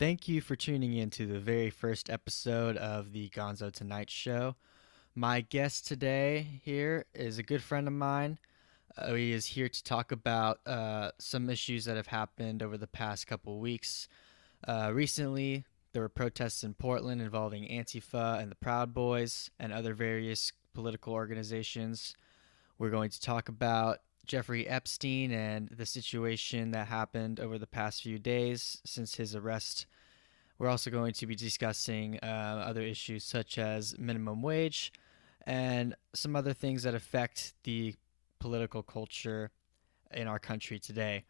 Thank you for tuning in to the very first episode of the Gonzo Tonight Show. My guest today here is a good friend of mine. He is here to talk about some issues that have happened over the past couple weeks. Recently, there were protests in Portland involving Antifa and the Proud Boys and other various political organizations. We're going to talk about Jeffrey Epstein and the situation that happened over the past few days since his arrest. We're also going to be discussing other issues such as minimum wage and some other things that affect the political culture in our country today.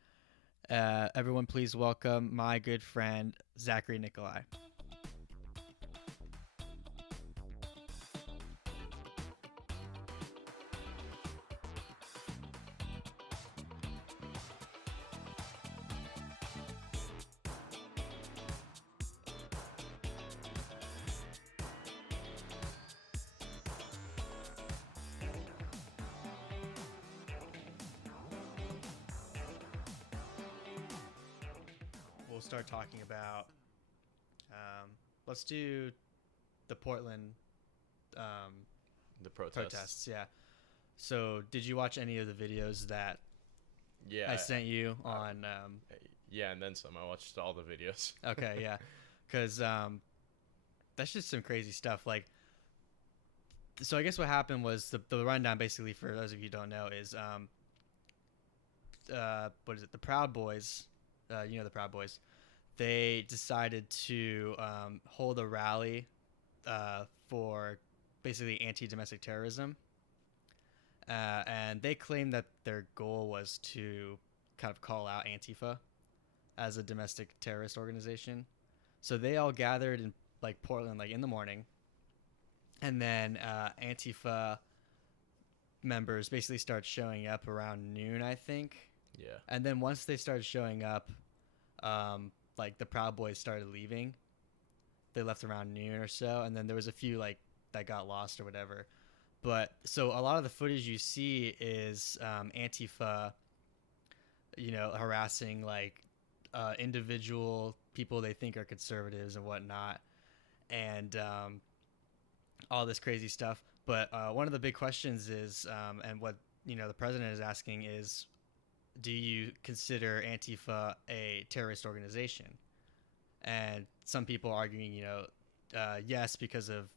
Everyone, please welcome my good friend, Zachary Nikollaj. We'll start talking about, let's do the Portland The protests. protests. Yeah. So, did you watch any of the videos that Yeah. I sent you on? Yeah, and then some. I watched all the videos. Okay, yeah, because that's just some crazy stuff. Like, so I guess what happened was the rundown, basically, for those of you who don't know, is what is it? The Proud Boys, the Proud Boys. They decided to hold a rally for basically anti-domestic terrorism, and they claimed that their goal was to kind of call out Antifa as a domestic terrorist organization. So they all gathered in like Portland, like in the morning, and then Antifa members basically start showing up around noon, I think. Yeah. And then once they started showing up, like the Proud Boys started leaving. They left around noon or so, and then there was a few like that got lost or whatever. But so a lot of the footage you see is Antifa, harassing like individual people they think are conservatives and whatnot, and all this crazy stuff. But one of the big questions is, and what the president is asking is, do you consider Antifa a terrorist organization? And some people arguing, yes, because of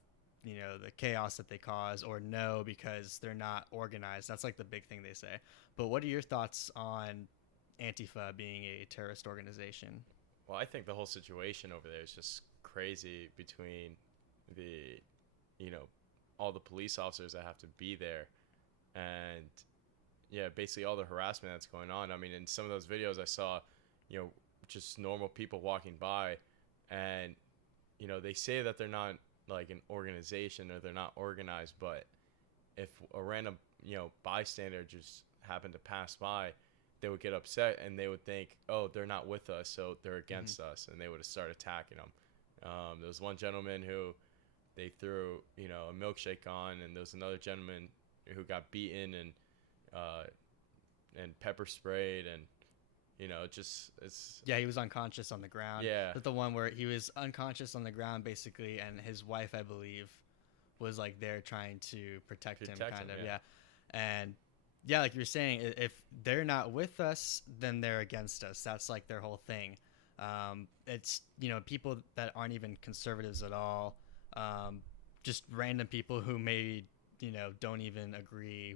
the chaos that they cause, or no, because they're not organized. That's like the big thing they say. But what are your thoughts on Antifa being a terrorist organization? Well, I think the whole situation over there is just crazy between the, you know, all the police officers that have to be there and, yeah, basically all the harassment that's going on. I mean, in some of those videos I saw, you know, just normal people walking by and, they say that they're not like an organization or they're not organized, but if a random, bystander just happened to pass by, they would get upset and they would think, oh, they're not with us, so they're against us, and they would start attacking them. There was one gentleman who they threw, a milkshake on, and there was another gentleman who got beaten and pepper sprayed, and it's Yeah, he was unconscious on the ground. yeah, But the one where he was unconscious on the ground, basically, and his wife, I believe, was like there trying to protect him, kind of. yeah. Yeah. And yeah, like you were saying, if they're not with us, then they're against us. That's like their whole thing. It's people that aren't even conservatives at all, just random people who maybe don't even agree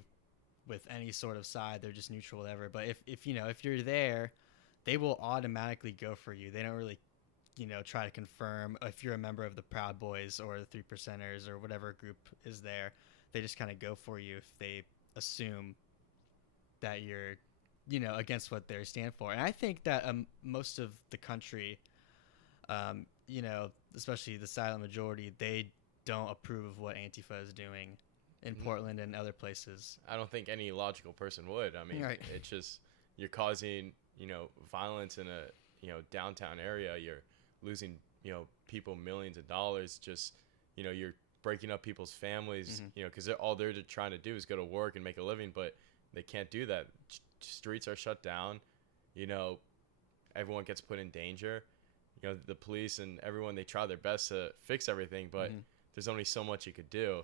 with any sort of side. They're just neutral, whatever. But if you're there, they will automatically go for you. They don't really try to confirm if you're a member of the Proud Boys or the Three Percenters or whatever group is there. They just kind of go for you if they assume that you're against what they stand for. And I think that most of the country, especially the silent majority, they don't approve of what Antifa is doing in Portland and other places. I don't think any logical person would. I mean, Right. it's just you're causing, violence in a, downtown area. You're losing, people millions of dollars. Just, you're breaking up people's families, because all they're trying to do is go to work and make a living, but they can't do that. Streets are shut down. Everyone gets put in danger. the police and everyone, they try their best to fix everything, but there's only so much you could do.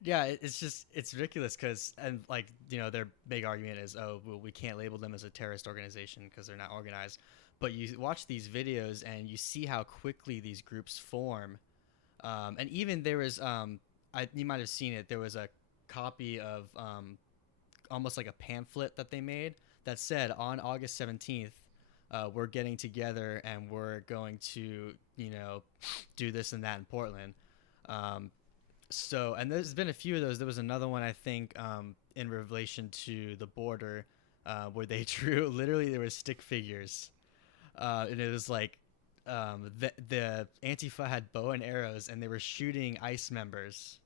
Yeah, it's ridiculous because, and like, their big argument is, oh, well, we can't label them as a terrorist organization because they're not organized. But you watch these videos and you see how quickly these groups form. And even there was, you might have seen it. There was a copy of almost like a pamphlet that they made that said, on August 17th, we're getting together and we're going to, do this and that in Portland. And there's been a few of those. There was another one, I think, in relation to the border, where they drew, literally there were stick figures. And it was like, the Antifa had bow and arrows and they were shooting ICE members,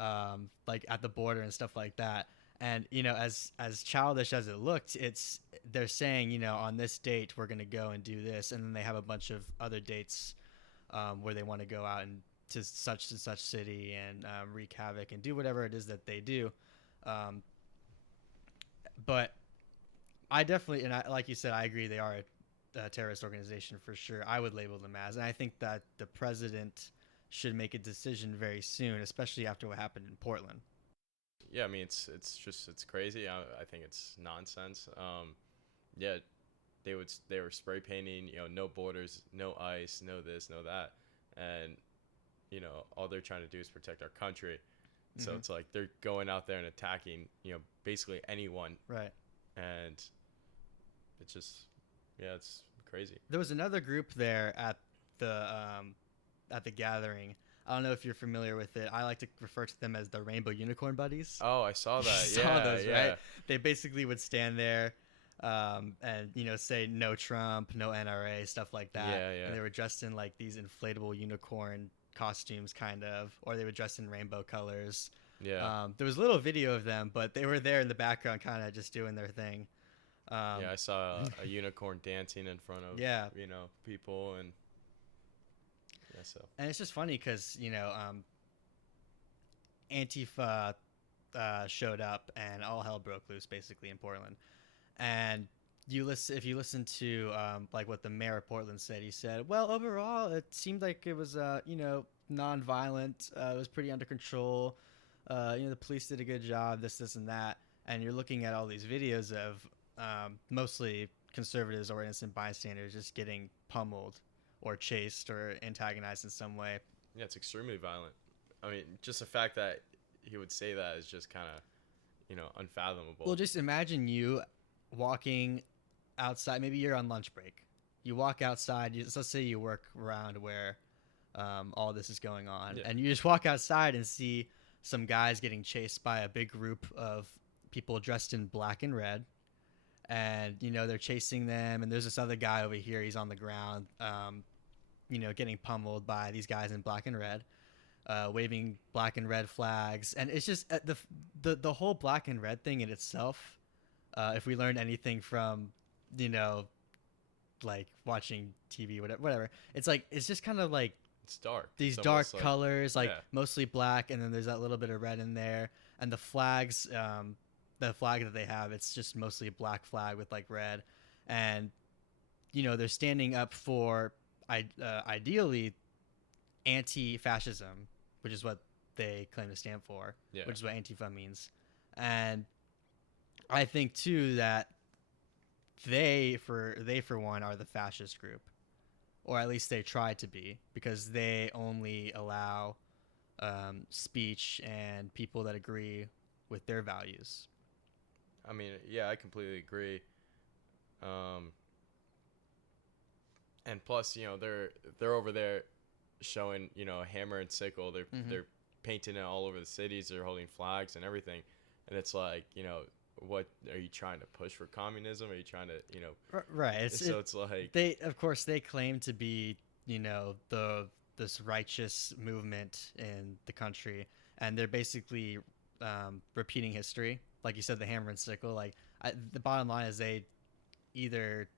like at the border and stuff like that. And, as childish as it looked, they're saying, on this date, we're going to go and do this. And then they have a bunch of other dates, where they want to go out and to such and such city and wreak havoc and do whatever it is that they do. But I definitely, and like you said, I agree they are a terrorist organization for sure. I would label them as, and I think that the president should make a decision very soon, especially after what happened in Portland. Yeah, I mean, it's crazy. I think it's nonsense. Yeah, they were spray painting, no borders, no ICE, no this, no that, and all they're trying to do is protect our country. So it's like they're going out there and attacking, basically anyone. Right. And it's just, yeah, it's crazy. There was another group there at the gathering. I don't know if you're familiar with it. I like to refer to them as the Rainbow Unicorn Buddies. Oh, I saw that. You saw those, yeah. Right? They basically would stand there, and say no Trump, no NRA, stuff like that. Yeah. And they were dressed in like these inflatable unicorn costumes, kind of, or they were dressed in rainbow colors. Yeah. There was a little video of them, but they were there in the background, kind of just doing their thing. Yeah, I saw a unicorn dancing in front of people, and so. And it's just funny because Antifa showed up and all hell broke loose basically in Portland. And if you listen to like what the mayor of Portland said, he said, well, overall it seemed like it was non-violent. It was pretty under control. The police did a good job, this and that. And you're looking at all these videos of mostly conservatives or innocent bystanders just getting pummeled or chased or antagonized in some way. Yeah, it's extremely violent. I mean, just the fact that he would say that is just kind of, unfathomable. Well, just imagine you walking outside. Maybe you're on lunch break. You walk outside. Let's say you work around where all this is going on. And you just walk outside and see some guys getting chased by a big group of people dressed in black and red. And, they're chasing them. And there's this other guy over here. He's on the ground, getting pummeled by these guys in black and red, waving black and red flags. And it's just the whole black and red thing in itself. If we learned anything from, like watching TV, whatever, it's like, it's just kind of like, it's dark. These it's dark colors, like yeah. mostly black. And then there's that little bit of red in there. And the flags, the flag that they have, it's just mostly a black flag with like red. And, they're standing up for ideally anti-fascism, which is what they claim to stand for, which is what Antifa means. And I think too that they for one are the fascist group, or at least they try to be, because they only allow speech and people that agree with their values. I mean, yeah, I completely agree. And plus, they're over there showing, a hammer and sickle. They're painting it all over the cities. They're holding flags and everything. And it's like, what are you trying to push for communism? Are you trying to, Right. It's like they claim to be, this righteous movement in the country, and they're basically repeating history. Like you said, the hammer and sickle. Like the bottom line is they either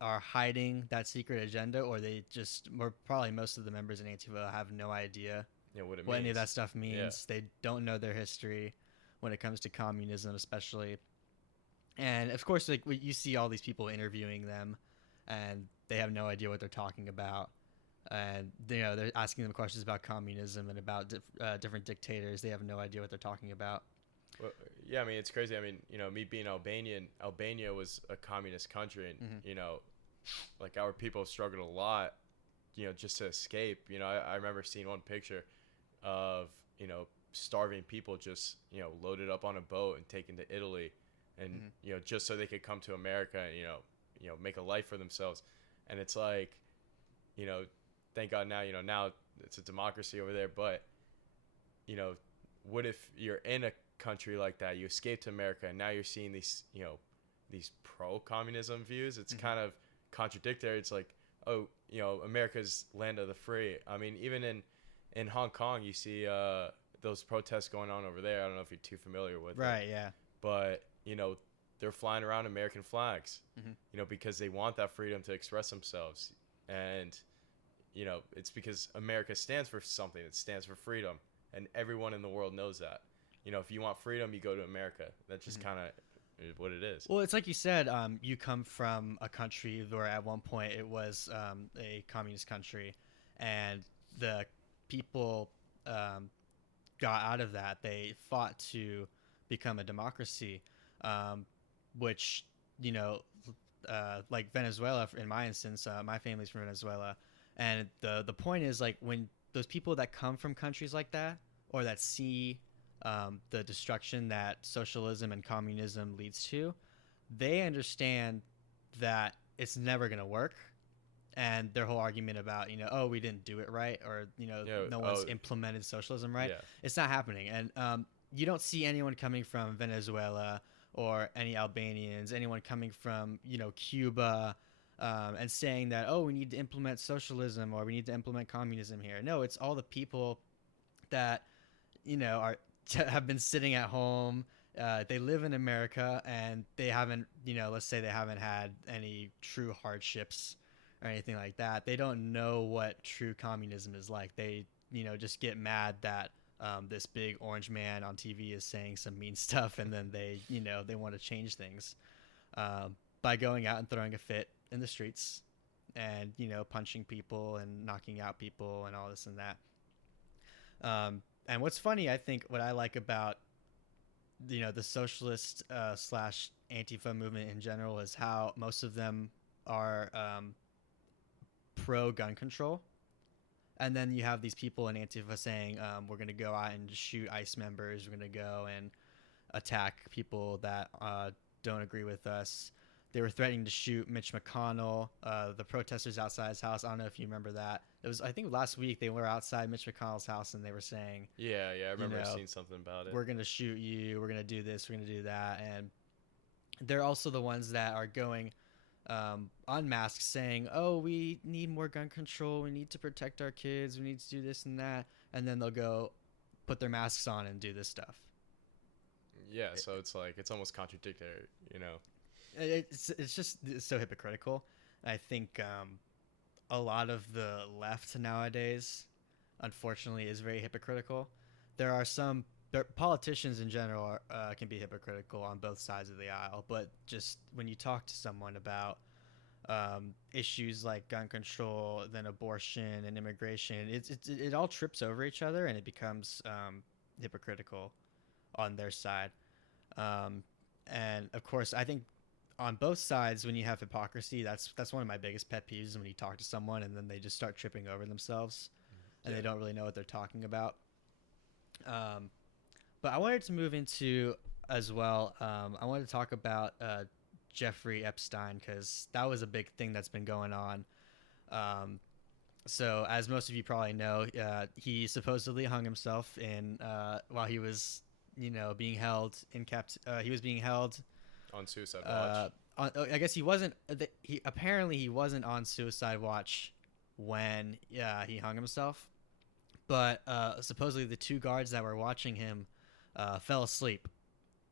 are hiding that secret agenda, or they just, or probably most of the members in Antifa have no idea what any of that stuff means. Yeah. They don't know their history when it comes to communism, especially. And of course, like you see all these people interviewing them, and they have no idea what they're talking about. And they're asking them questions about communism and about different dictators. They have no idea what they're talking about. Well, yeah, I mean, it's crazy. I mean, me being Albanian, Albania was a communist country, and like our people struggled a lot, just to escape. I remember seeing one picture of starving people just loaded up on a boat and taken to Italy, and just so they could come to America and make a life for themselves. And it's like, thank God now it's a democracy over there, but what if you're in a country like that, you escape to America, and now you're seeing these pro-communism views? It's kind of contradictory. It's like, oh, America's land of the free. I mean, even in Hong Kong, you see those protests going on over there. I don't know if you're too familiar with it. Right, yeah. But, they're flying around American flags, because they want that freedom to express themselves. And, it's because America stands for something. It stands for freedom. And everyone in the world knows that. If you want freedom, you go to America. That's just kind of what it is. Well, it's like you said, you come from a country where at one point it was a communist country, and the people got out of that. They fought to become a democracy, which, like Venezuela, in my instance, my family's from Venezuela. And the point is, like, when those people that come from countries like that, or that see the destruction that socialism and communism leads to, they understand that it's never going to work. And their whole argument about, oh, we didn't do it right, or, no one's implemented socialism right. Yeah. It's not happening. And you don't see anyone coming from Venezuela or any Albanians, anyone coming from, Cuba, and saying that, oh, we need to implement socialism or we need to implement communism here. No, it's all the people that, have been sitting at home. They live in America, and they haven't, let's say they haven't had any true hardships or anything like that. They don't know what true communism is like. They, just get mad that this big orange man on TV is saying some mean stuff, and then they, they want to change things by going out and throwing a fit in the streets and, punching people and knocking out people and all this and that. And what's funny, I think, what I like about, the socialist slash Antifa movement in general is how most of them are pro gun control. And then you have these people in Antifa saying, we're going to go out and shoot ICE members. We're going to go and attack people that don't agree with us. They were threatening to shoot Mitch McConnell, the protesters outside his house. I don't know if you remember that. It was, I think, last week they were outside Mitch McConnell's house, and they were saying, yeah, I remember seeing something about it. We're going to shoot you. We're going to do this. We're going to do that. And they're also the ones that are going unmasked, saying, oh, we need more gun control. We need to protect our kids. We need to do this and that. And then they'll go put their masks on and do this stuff. Yeah, so it's like, it's almost contradictory, It's so hypocritical. I think a lot of the left nowadays, unfortunately, is very hypocritical. There are some politicians in general can be hypocritical on both sides of the aisle, but just when you talk to someone about issues like gun control, then abortion and immigration, it all trips over each other, and it becomes hypocritical on their side. And of course, I think on both sides, when you have hypocrisy, that's one of my biggest pet peeves, when you talk to someone and then they just start tripping over themselves and they don't really know what they're talking about. But I wanted to move into as well. I wanted to talk about Jeffrey Epstein, because that was a big thing that's been going on. So as most of you probably know, he supposedly hung himself in while he was, being held in he was being held on suicide watch. I guess he wasn't. He wasn't on suicide watch when he hung himself, but supposedly the two guards that were watching him fell asleep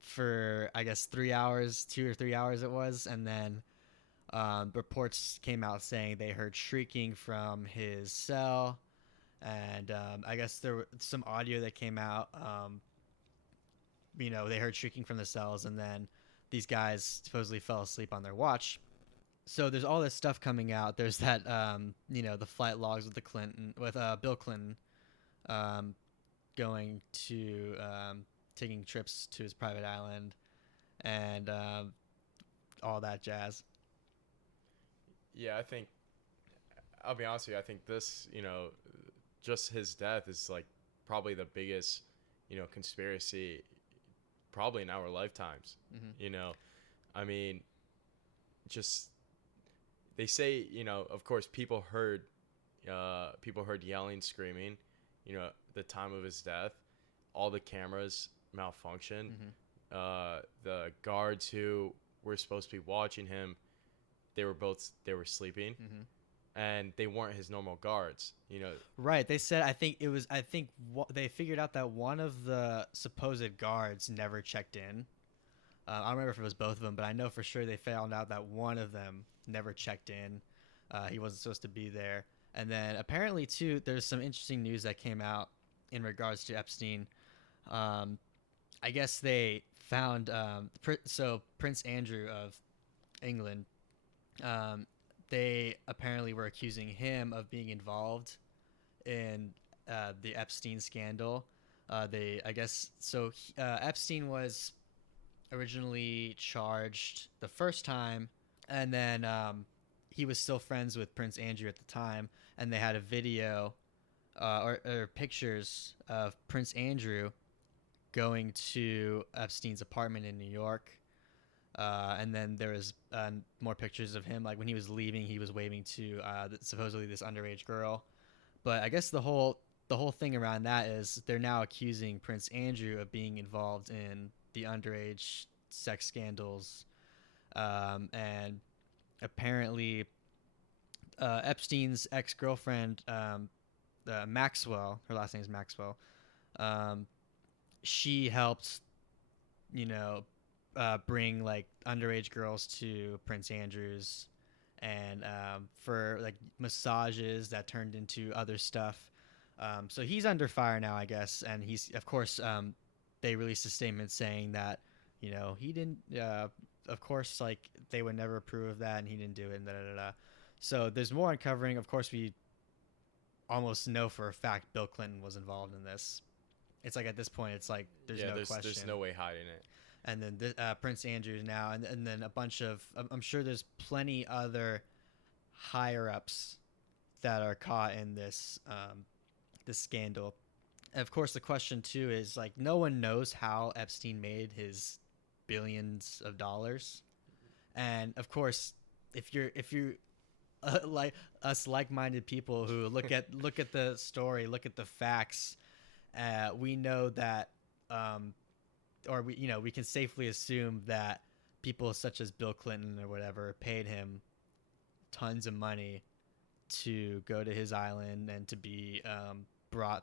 for, I guess, 3 hours, 2 or 3 hours it was, and then reports came out saying they heard shrieking from his cell, and I guess there was some audio that came out. They heard shrieking from the cells, and then these guys supposedly fell asleep on their watch. so there's all this stuff coming out. There's that the flight logs with Bill Clinton um, going to taking trips to his private island and all that jazz. Yeah, I think I'll be honest with you. I think this, just his death is like probably the biggest, conspiracy probably in our lifetimes. Mm-hmm. I mean, just they say, of course, people heard yelling, screaming, the time of his death. All the cameras malfunctioned. The guards who were supposed to be watching him, they were sleeping. And they weren't his normal guards, Right. They said they figured out that one of the supposed guards never checked in. I don't remember if it was both of them, but I know for sure they found out that one of them never checked in. He wasn't supposed to be there. And then apparently too, there's some interesting news that came out in regards to Epstein. I guess they found Prince Andrew of England. They apparently were accusing him of being involved in the Epstein scandal. Epstein was originally charged the first time, and then he was still friends with Prince Andrew at the time, and they had a video or pictures of Prince Andrew going to Epstein's apartment in New York. And then there was more pictures of him, like when he was leaving, he was waving to supposedly this underage girl. But I guess the whole thing around that is they're now accusing Prince Andrew of being involved in the underage sex scandals, and apparently Epstein's ex-girlfriend, Maxwell, her last name is Maxwell. She helped, bring like underage girls to Prince Andrew's, and for like massages that turned into other stuff. So he's under fire now, I guess, and he's of course they released a statement saying that he didn't. Of course, like they would never approve of that, and he didn't do it, and da da da. So there's more uncovering. Of course, we almost know for a fact Bill Clinton was involved in this. It's like at this point, it's like there's no question. There's no way hiding it. And then Prince Andrew now, and then a bunch of, I'm sure there's plenty other higher ups that are caught in this this scandal. And of course, the question too is like no one knows how Epstein made his billions of dollars, and of course, if you like us like-minded people who look at the story, look at the facts, we know that. Or we can safely assume that people such as Bill Clinton or whatever paid him tons of money to go to his island and to be brought,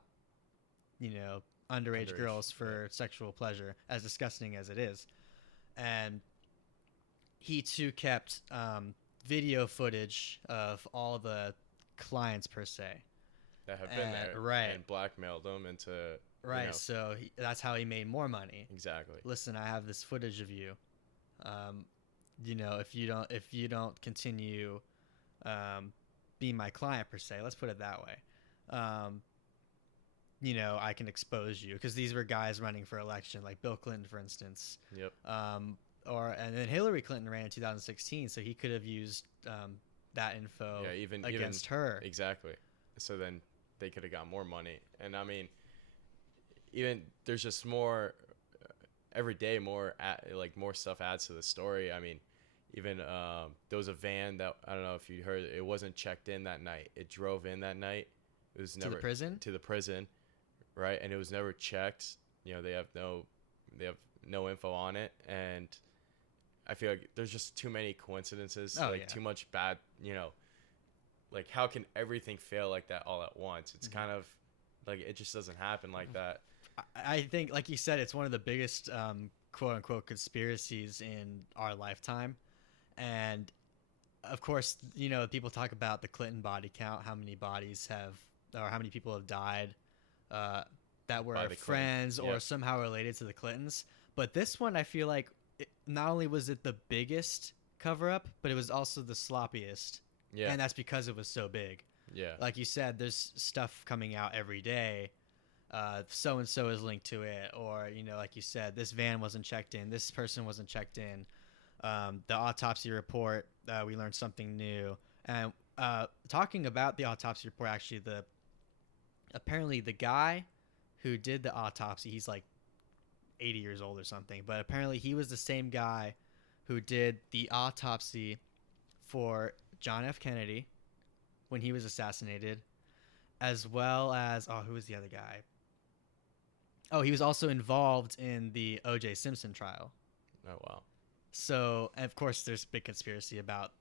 underage girls for sexual pleasure, as disgusting as it is. And he too kept video footage of all the clients per se that have been there, right, and blackmailed them into. Right, so that's how he made more money. Exactly. Listen, I have this footage of you. If you don't continue being my client per se, let's put it that way. I can expose you, because these were guys running for election, like Bill Clinton, for instance. Yep. And then Hillary Clinton ran in 2016, so he could have used that info against her. Exactly. So then they could have got more money, and I mean. Even there's just more every day, more stuff adds to the story. I mean, even there was a van that I don't know if you heard. It wasn't checked in that night. It drove in that night. It was never to the prison, right? And it was never checked. They have no info on it, and I feel like there's just too many coincidences. Too much bad. Like how can everything fail like that all at once? It's kind of like it just doesn't happen like that. I think, like you said, it's one of the biggest quote-unquote conspiracies in our lifetime. And, of course, people talk about the Clinton body count, how many bodies or how many people have died that were friends or somehow related to the Clintons. But this one, I feel like, not only was it the biggest cover-up, but it was also the sloppiest. Yeah. And that's because it was so big. Yeah. Like you said, there's stuff coming out every day. So and so is linked to it, or like you said, this van wasn't checked in, this person wasn't checked in. The autopsy report, we learned something new. And talking about the autopsy report, actually, apparently the guy who did the autopsy, he's like 80 years old or something, but apparently he was the same guy who did the autopsy for John F. Kennedy when he was assassinated, as well as who was the other guy? Oh, he was also involved in the O.J. Simpson trial. Oh, wow. So, and of course, there's a big conspiracy about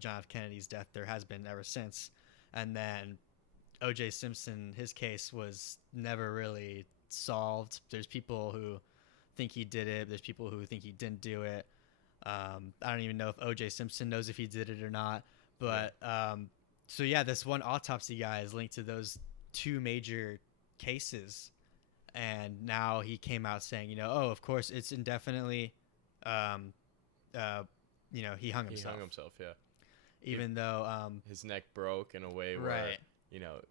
John F. Kennedy's death. There has been ever since. And then O.J. Simpson, his case was never really solved. There's people who think he did it. There's people who think he didn't do it. I don't even know if O.J. Simpson knows if he did it or not. But so yeah, this one autopsy guy is linked to those two major cases. And now he came out saying, of course, it's indefinitely, he hung himself. He hung himself, yeah. Even though his neck broke in a way where, right.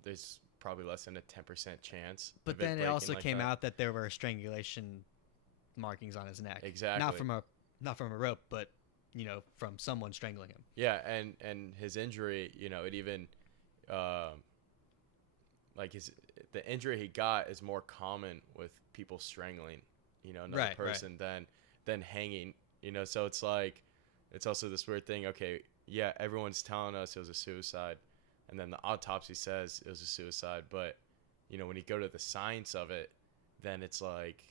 There's probably less than a 10% chance. But then it also came out that there were strangulation markings on his neck. Exactly. Not from a rope, but from someone strangling him. Yeah, and his injury, it even the injury he got is more common with people strangling, another person than hanging, so it's like, it's also this weird thing. Okay, yeah, everyone's telling us it was a suicide, and then the autopsy says it was a suicide, but when you go to the science of it, then it's like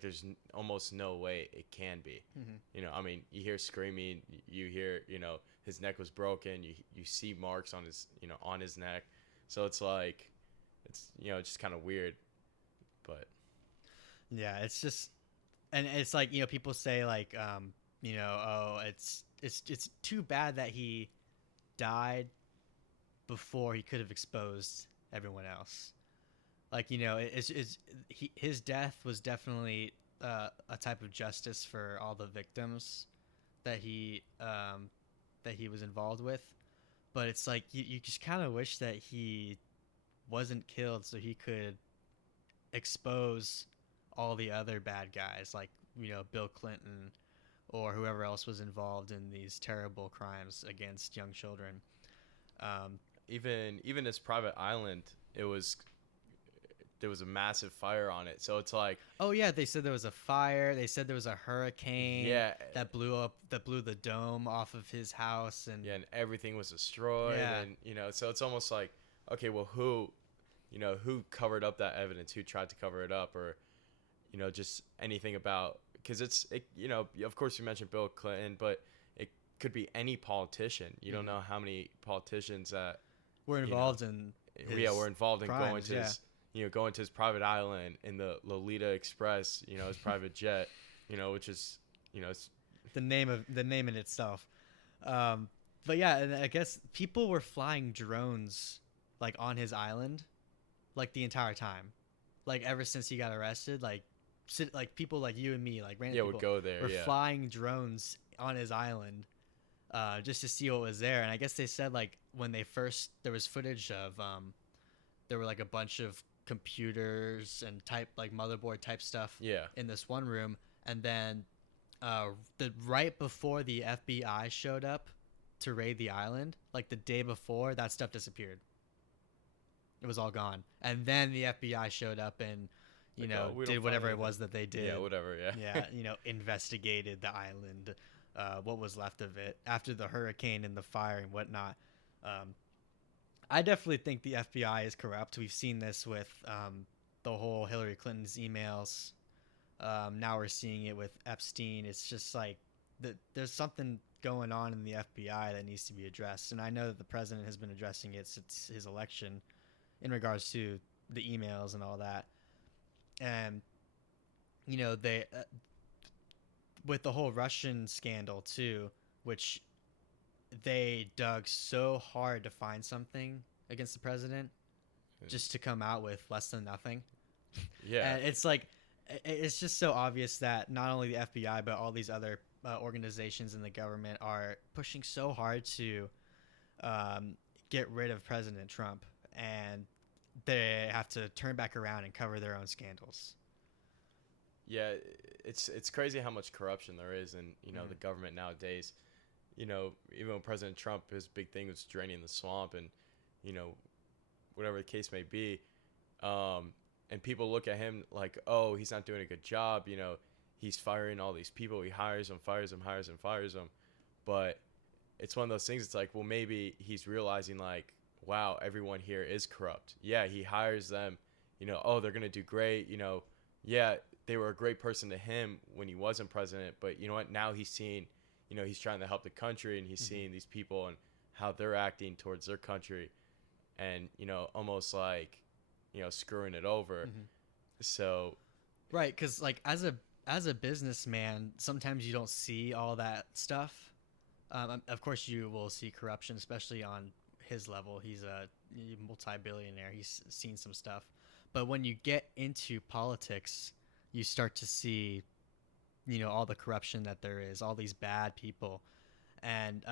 there's almost no way it can be. Mm-hmm. I mean, you hear screaming, you hear, his neck was broken, you see marks on his, on his neck, so it's like, it's just kind of weird. But yeah, it's just, and it's like, people say like, it's too bad that he died before he could have exposed everyone else. Like, his death was definitely a type of justice for all the victims that he was involved with, but it's like you just kind of wish that he wasn't killed so he could expose all the other bad guys, like Bill Clinton or whoever else was involved in these terrible crimes against young children. Even his private island, there was a massive fire on it, so it's like, oh yeah, they said there was a fire, they said there was a hurricane that blew the dome off of his house, and everything was destroyed, and so it's almost like, okay, well, who covered up that evidence, who tried to cover it up, or just anything about, because of course you mentioned Bill Clinton, but it could be any politician. You don't know how many politicians that were involved in were involved in crimes, going to his going to his private island in the Lolita Express, his private jet, which is it's the name in itself. But yeah, and I guess people were flying drones like on his island like the entire time, like ever since he got arrested, like people like you and me, like random people would go there, were flying drones on his island just to see what was there. And I guess they said like when there was footage of there were like a bunch of computers and motherboard type stuff in this one room, and then right before the FBI showed up to raid the island, like the day before, that stuff disappeared. It was all gone. And then the FBI showed up and did whatever it was that they did. Investigated the island, what was left of it after the hurricane and the fire and whatnot. I definitely think the FBI is corrupt. We've seen this with the whole Hillary Clinton's emails. Now we're seeing it with Epstein. It's just like there's something going on in the FBI that needs to be addressed. And I know that the president has been addressing it since his election in regards to the emails and all that. And, they, with the whole Russian scandal too, which they dug so hard to find something against the president just to come out with less than nothing. Yeah. And it's like, it's just so obvious that not only the FBI, but all these other organizations in the government are pushing so hard to get rid of President Trump, and they have to turn back around and cover their own scandals. Yeah, it's crazy how much corruption there is in the government nowadays. Even when President Trump, his big thing was draining the swamp, and you know whatever the case may be, and people look at him like, oh, he's not doing a good job. He's firing all these people. He hires them, fires them, hires them, fires them. But it's one of those things. It's like, well, maybe he's realizing like, wow, everyone here is corrupt. Yeah, he hires them. Oh, they're gonna do great. Yeah, they were a great person to him when he wasn't president. But you know what? Now he's seeing, he's trying to help the country, and he's seeing these people and how they're acting towards their country, and almost like, screwing it over. So, right, because like as a businessman, sometimes you don't see all that stuff. Of course, you will see corruption, especially on his level. He's a multi-billionaire. He's seen some stuff. But when you get into politics, you start to see, all the corruption that there is, all these bad people. And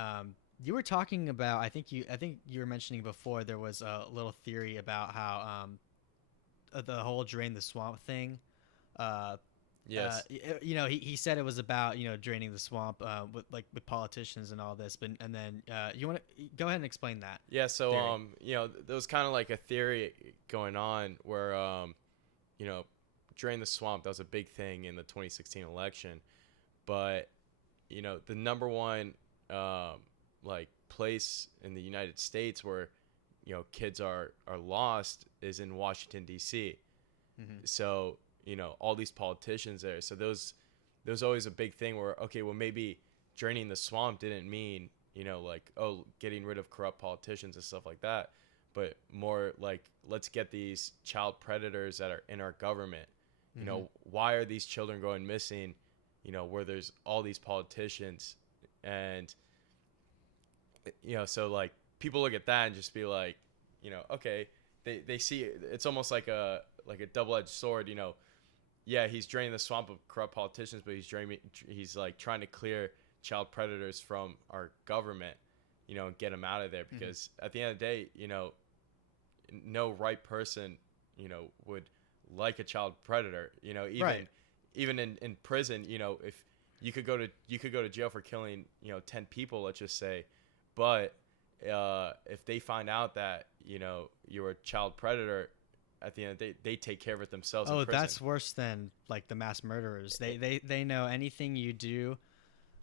you were talking about, I think you were mentioning before, there was a little theory about how the whole drain the swamp thing. yes. He said it was about draining the swamp with politicians and all this, but and then you want to go ahead and explain that. Yeah. So theory. there was kind of like a theory going on where drain the swamp. That was a big thing in the 2016 election, but the number one like place in the United States where kids are lost is in Washington D.C. So all these politicians there. So there's always a big thing where, okay, well, maybe draining the swamp didn't mean like, oh, getting rid of corrupt politicians and stuff like that, but more like, let's get these child predators that are in our government. Why are these children going missing? Where there's all these politicians, and so like people look at that and just be like, okay, they see it's almost like a double-edged sword. Yeah, he's draining the swamp of corrupt politicians, but he's like trying to clear child predators from our government, and get them out of there, because at the end of the day, no right person, would like a child predator. Even in prison, if you could go to jail for killing 10 people, let's just say, but if they find out that you're a child predator, at the end of the day, they take care of it themselves. Oh, in prison. That's worse than like the mass murderers. They know anything you do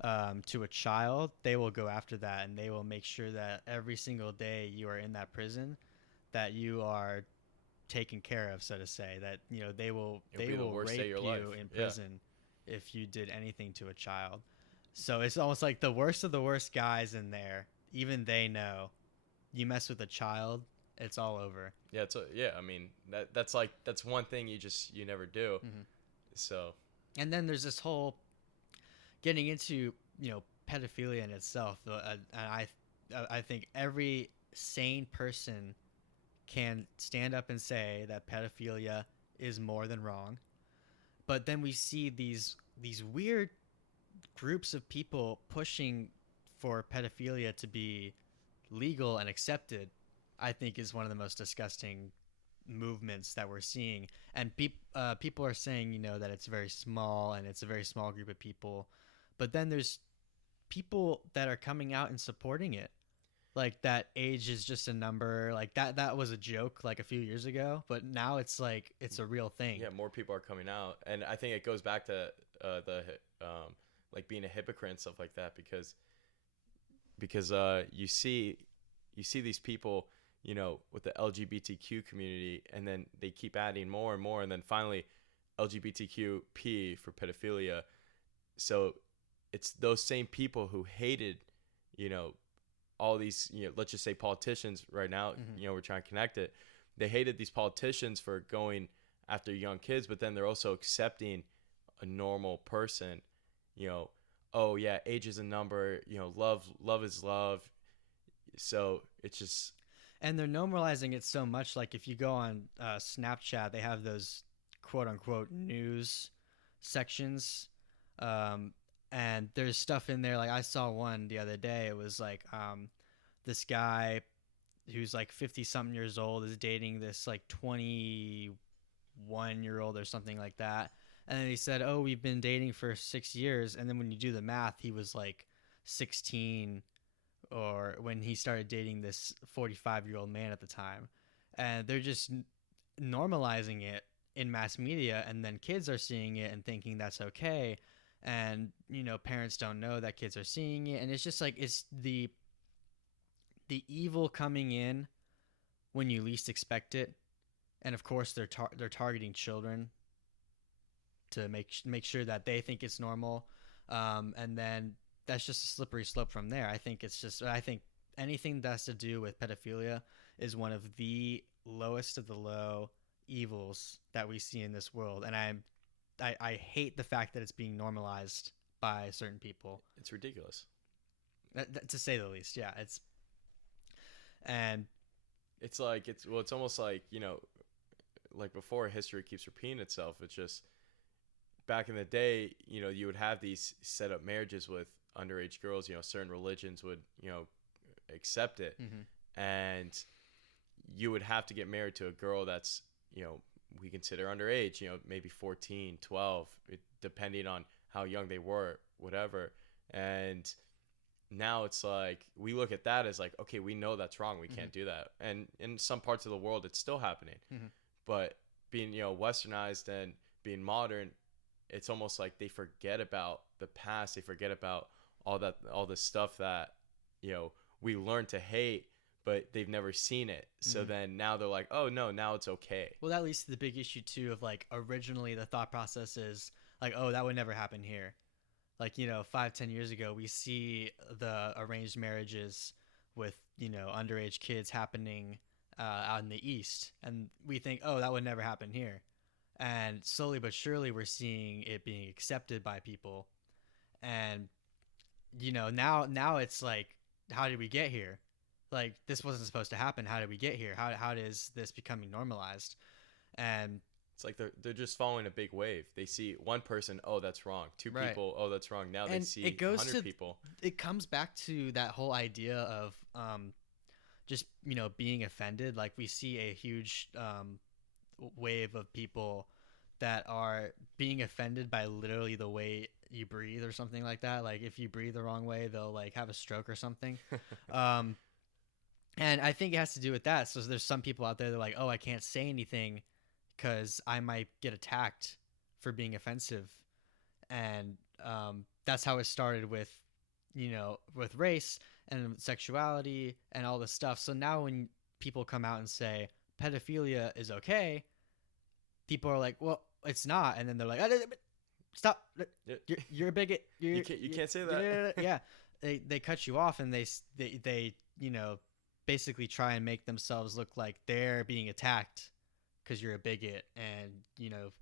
to a child, they will go after that, and they will make sure that every single day you are in that prison, that you are taken care of, so to say. That they will rape you in prison if you did anything to a child. So it's almost like the worst of the worst guys in there. Even they know, you mess with a child, it's all over. Yeah, I mean, that's one thing you never do. So, and then there's this whole getting into pedophilia in itself. And I think every sane person can stand up and say that pedophilia is more than wrong. But then we see these weird groups of people pushing for pedophilia to be legal and accepted. I think is one of the most disgusting movements that we're seeing. And people are saying, that it's very small and it's a very small group of people. But then there's people that are coming out and supporting it. Like that age is just a number. Like that was a joke like a few years ago, but now it's like it's a real thing. Yeah, more people are coming out, and I think it goes back to the like being a hypocrite and stuff like that, because you see these people, with the LGBTQ community, and then they keep adding more and more, and then finally LGBTQP for pedophilia. So it's those same people who hated, all these, let's just say politicians right now, we're trying to connect it. They hated these politicians for going after young kids, but then they're also accepting a normal person, oh yeah, age is a number, love is love. So it's just, and they're normalizing it so much. Like if you go on Snapchat, they have those quote unquote news sections. And there's stuff in there, like I saw one the other day. It was like this guy who's like 50 something years old is dating this like 21-year old or something like that. And then he said, "Oh, we've been dating for 6 years." And then when you do the math, he was like 16, or when he started dating this 45-year-old man at the time. And they're just normalizing it in mass media, and then kids are seeing it and thinking that's okay. And parents don't know that kids are seeing it, and it's just like it's the evil coming in when you least expect it. And of course they're targeting children to make sure that they think it's normal. And then that's just a slippery slope from there. I think anything that has to do with pedophilia is one of the lowest of the low evils that we see in this world. And I hate the fact that it's being normalized by certain people. It's ridiculous. To say the least. Yeah, and it's like it's almost like, like before, history keeps repeating itself. It's just back in the day, you would have these set up marriages with underage girls. Certain religions would accept it. mm-hmm. And you would have to get married to a girl that's we consider underage, maybe 14, 12, depending on how young they were, whatever. And now it's like we look at that as like, okay, we know that's wrong, we mm-hmm. can't do that. And in some parts of the world it's still happening. Mm-hmm. But being westernized and being modern, it's almost like they forget about the past. They forget about all the stuff that we learned to hate, but they've never seen it. So mm-hmm. then now they're like, oh no, now it's okay. Well, that leads to the big issue too of like originally the thought process is like, oh, that would never happen here. Like 5-10 years ago, we see the arranged marriages with underage kids happening out in the East, and we think, oh, that would never happen here. And slowly but surely, we're seeing it being accepted by people. And now it's like, how did we get here? Like, this wasn't supposed to happen. How did we get here? How is this becoming normalized? And it's like they're just following a big wave. They see one person, oh, that's wrong. Two right. people, oh, that's wrong. Now and they see 100 people. It comes back to that whole idea of just being offended. Like, we see a huge wave of people that are being offended by literally the way you breathe or something like that. Like, if you breathe the wrong way, they'll like have a stroke or something. And I think it has to do with that. So there's some people out there that are like, oh, I can't say anything because I might get attacked for being offensive. And that's how it started with race and sexuality and all this stuff. So now when people come out and say pedophilia is okay, people are like, well, it's not. And then they're like, stop. You're a bigot. You can't say that. Yeah. They cut you off, and they basically try and make themselves look like they're being attacked because you're a bigot, and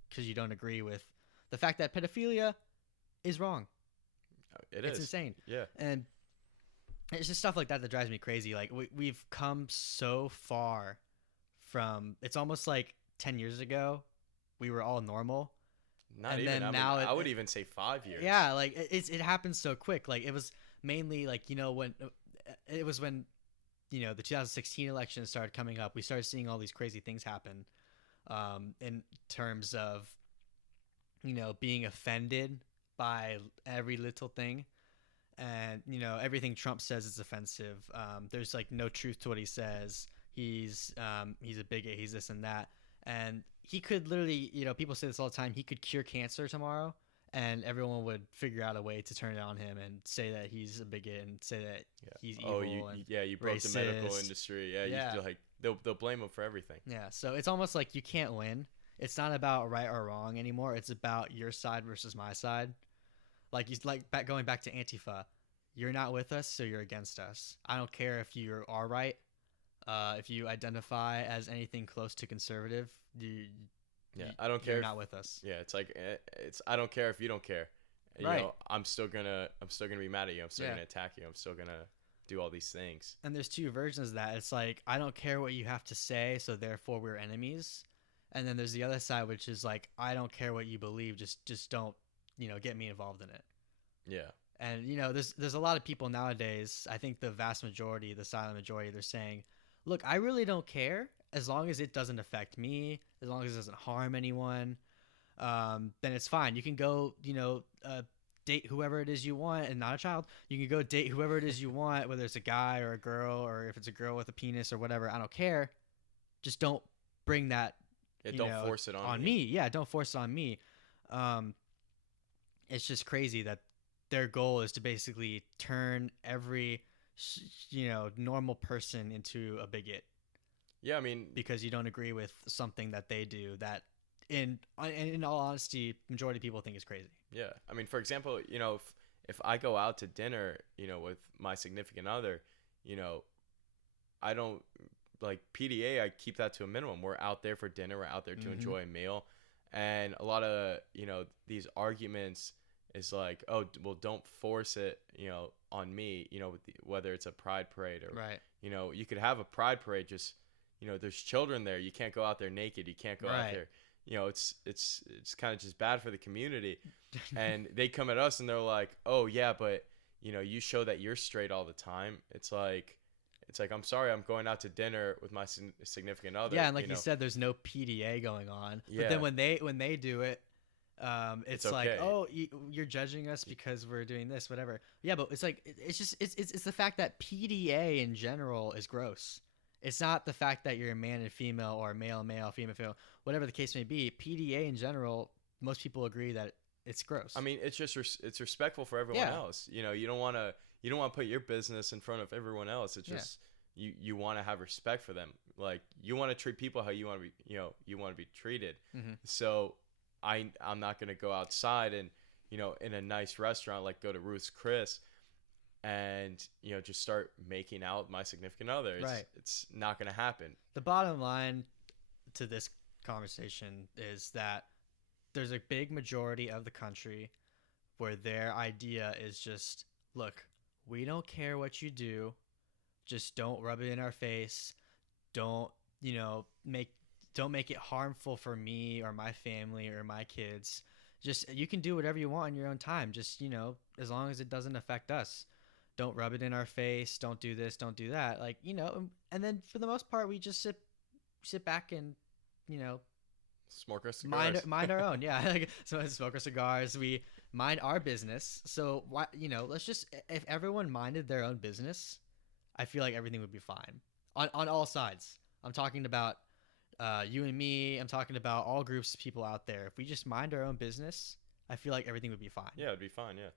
because you don't agree with the fact that pedophilia is wrong. It's insane. Yeah. And it's just stuff like that drives me crazy. Like, we've come so far from, it's almost like 10 years ago we were all normal. Not even. I would even say 5 years. Yeah, like it happened so quick. Like, it was mainly like when it was when the 2016 election started coming up. We started seeing all these crazy things happen, in terms of being offended by every little thing, and everything Trump says is offensive. There's like no truth to what he says. He's a bigot. He's this and that. And he could literally, people say this all the time, he could cure cancer tomorrow, and everyone would figure out a way to turn it on him and say that he's a bigot and say that he's evil. You broke the medical industry. Yeah. You like they'll blame him for everything. Yeah, so it's almost like you can't win. It's not about right or wrong anymore. It's about your side versus my side. Going back to Antifa. You're not with us, so you're against us. I don't care if you are right. If you identify as anything close to conservative, I don't care. You're not with us. Yeah, it's like I don't care if you don't care. Right. I'm still gonna be mad at you. I'm still gonna attack you. I'm still gonna do all these things. And there's two versions of that. It's like, I don't care what you have to say, so therefore we're enemies. And then there's the other side, which is like, I don't care what you believe, just don't get me involved in it. Yeah. And there's a lot of people nowadays. I think the vast majority, the silent majority, they're saying, "Look, I really don't care as long as it doesn't affect me, as long as it doesn't harm anyone. Then it's fine. You can go, date whoever it is you want, and not a child. You can go date whoever it is you want, whether it's a guy or a girl, or if it's a girl with a penis or whatever. I don't care. Just don't bring that, Yeah, don't force it on me. Yeah, don't force it on me. Um, it's just crazy that their goal is to basically turn every normal person into a bigot Yeah, I mean, because you don't agree with something that they do that in all honesty majority of people think is crazy. yeah. I mean, for example, if I go out to dinner, with my significant other, you know, I don't like PDA. I keep that to a minimum. We're out there for dinner. We're out there to enjoy a meal, and a lot of these arguments is like, oh, well, don't force it, on me, whether it's a pride parade or Right. you could have a pride parade. Just there's children there. You can't go out there naked. You can't go out Right. there. It's kind of just bad for the community. And they come at us and they're like, oh yeah, but you show that you're straight all the time. It's like I'm sorry, I'm going out to dinner with my significant other. Yeah, and like you said, there's no PDA going on. Yeah. But then when they do it, it's like, okay. oh, you're judging us because we're doing this, whatever. Yeah, but it's like it's just it's the fact that PDA in general is gross. It's not the fact that you're a man and female or male, female, whatever the case may be. PDA in general, most people agree that it's gross. I mean, it's just it's respectful for everyone else. You don't want to put your business in front of everyone else. It's just you want to have respect for them. Like you want to treat people how you want to be, you want to be treated. So I'm not going to go outside and in a nice restaurant, like go to Ruth's Chris and just start making out with my significant other. It's not going to happen. The bottom line to this conversation is that there's a big majority of the country where their idea is just, look, we don't care what you do, just don't rub it in our face, don't make it harmful for me or my family or my kids. Just you can do whatever you want in your own time, just as long as it doesn't affect us. Don't rub it in our face, don't do this, don't do that, like and then for the most part we just sit back and smoke our cigars. Mind our own. Yeah. Like, so smoke our cigars. We mind our business. So why, let's just, if everyone minded their own business, I feel like everything would be fine on all sides. I'm talking about you and me. I'm talking about all groups of people out there. If we just mind our own business, I feel like everything would be fine. Yeah, it'd be fine. Yeah.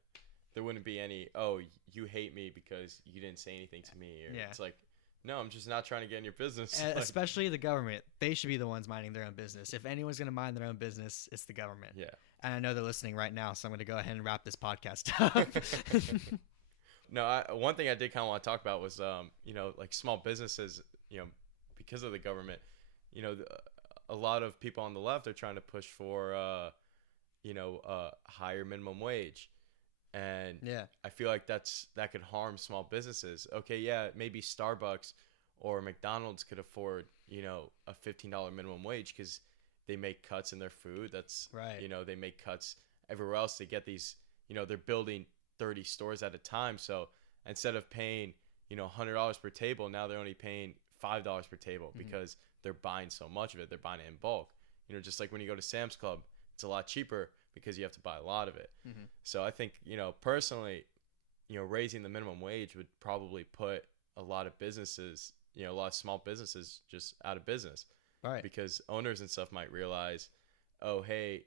There wouldn't be any, oh, you hate me because you didn't say anything to me. Or it's like, no, I'm just not trying to get in your business. And especially the government. They should be the ones minding their own business. If anyone's going to mind their own business, it's the government. Yeah. And I know they're listening right now, so I'm going to go ahead and wrap this podcast up. No, one thing I did kind of want to talk about was, like small businesses, because of the government, a lot of people on the left are trying to push for, higher minimum wage. And I feel like that could harm small businesses. Okay, yeah, maybe Starbucks or McDonald's could afford, a $15 minimum wage because they make cuts in their food. That's right. They make cuts everywhere else to get these, they're building 30 stores at a time. So instead of paying, $100 per table, now they're only paying $5 per table because they're buying so much of it. They're buying it in bulk. Just like when you go to Sam's Club, it's a lot cheaper because you have to buy a lot of it. So I think, personally, raising the minimum wage would probably put a lot of businesses, a lot of small businesses just out of business. Right. Because owners and stuff might realize, oh, hey,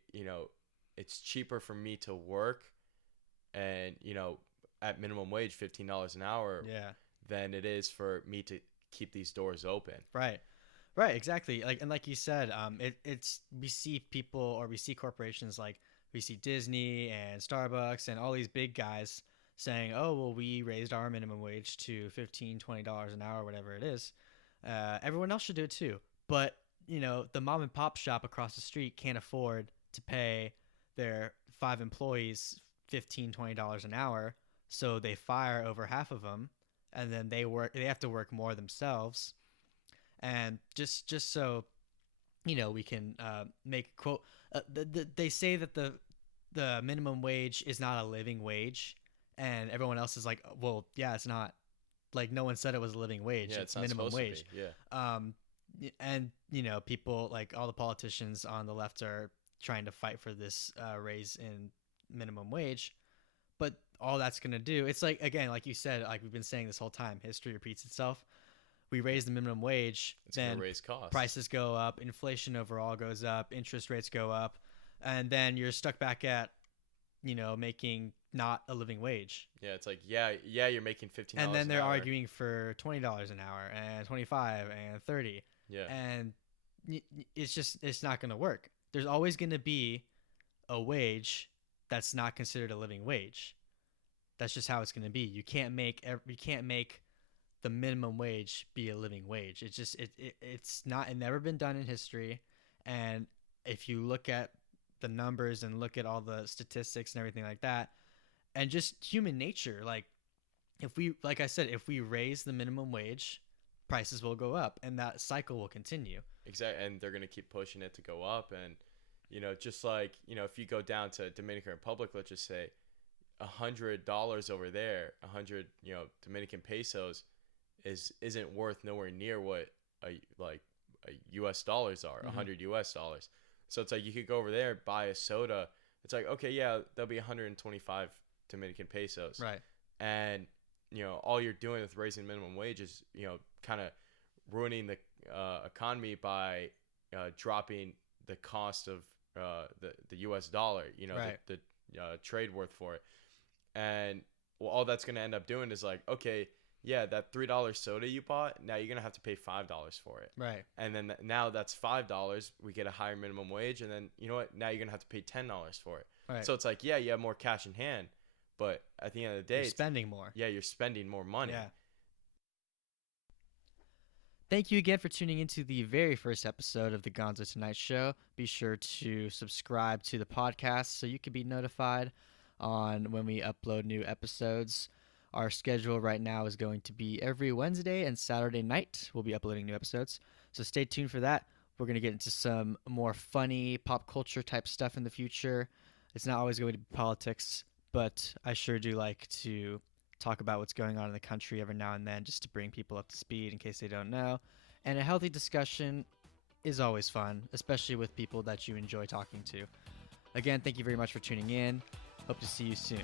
it's cheaper for me to work and, at minimum wage, $15 an hour than it is for me to keep these doors open. Right, exactly. Like you said, it's we see people or we see corporations like we see Disney and Starbucks and all these big guys saying, oh, well, we raised our minimum wage to $15, $20 an hour, whatever it is. Everyone else should do it too. But, the mom and pop shop across the street can't afford to pay their 5 employees $15, $20 an hour. So they fire over half of them and then they have to work more themselves. And just so, we can make quote, they say that the the minimum wage is not a living wage, and everyone else is like, well, yeah, it's not. Like no one said it was a living wage. Yeah, It's it's not minimum supposed wage. to be. Yeah. Um, and people like all the politicians on the left are trying to fight for this raise in minimum wage, but all that's gonna do, it's like again, like you said, like we've been saying this whole time, history repeats itself. We raise the minimum wage, It's going then to raise costs. prices go up, inflation overall goes up, interest rates go up, and then you're stuck back at making not a living wage. Yeah, it's like yeah, you're making $15 And then an they're hour. arguing for $20 an hour and 25 and 30, Yeah. and it's not going to work. There's always going to be a wage that's not considered a living wage. That's just how it's going to be. You can't make the minimum wage be a living wage. It's just it's not, it never been done in history. And if you look at the numbers and look at all the statistics and everything like that, and just human nature, like like I said, if we raise the minimum wage, prices will go up, and that cycle will continue. Exactly, and they're gonna keep pushing it to go up, and just like if you go down to Dominican Republic, let's just say $100 over there, 100 Dominican pesos isn't worth nowhere near what a U.S. dollars are, 100 U.S. dollars. So it's like you could go over there, buy a soda. It's like, okay, yeah, that'll be 125 Dominican pesos. Right. And, all you're doing with raising minimum wage is, kind of ruining the economy by dropping the cost of the U.S. dollar, Right. the trade worth for it. And all that's going to end up doing is like, okay, yeah, that $3 soda you bought, now you're going to have to pay $5 for it. Right. And then now that's $5. We get a higher minimum wage. And then, you know what? Now you're going to have to pay $10 for it. Right. So it's like, yeah, you have more cash in hand. But at the end of the day, You're spending more. Yeah, you're spending more money. Yeah. Thank you again for tuning into the very first episode of the Gonzo Tonight Show. Be sure to subscribe to the podcast so you can be notified on when we upload new episodes. Our schedule right now is going to be every Wednesday and Saturday night. We'll be uploading new episodes. So stay tuned for that. We're going to get into some more funny pop culture type stuff in the future. It's not always going to be politics, but I sure do like to talk about what's going on in the country every now and then, just to bring people up to speed in case they don't know. And a healthy discussion is always fun, especially with people that you enjoy talking to. Again, thank you very much for tuning in. Hope to see you soon.